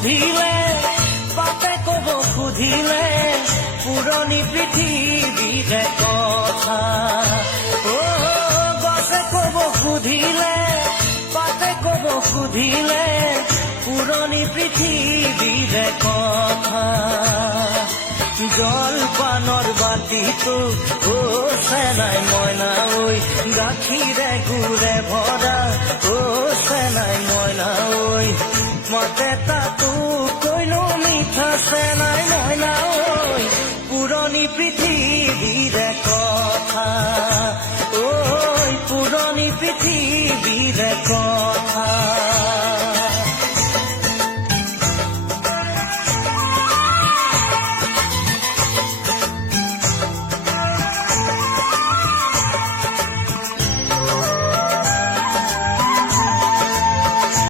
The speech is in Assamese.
সুধিলে বাটে কব সুধিলে পুৰণি পৃথিৱীৰে কথা গছে কব সুধিলে বাটে কব সুধিলে পুৰণি পৃথিৱীৰে কথা জলপানৰ বাতিটো চেনাই মইনা ঐ গাখীৰে গুৰে ভৰা চেনাই মইনা ঐ মতে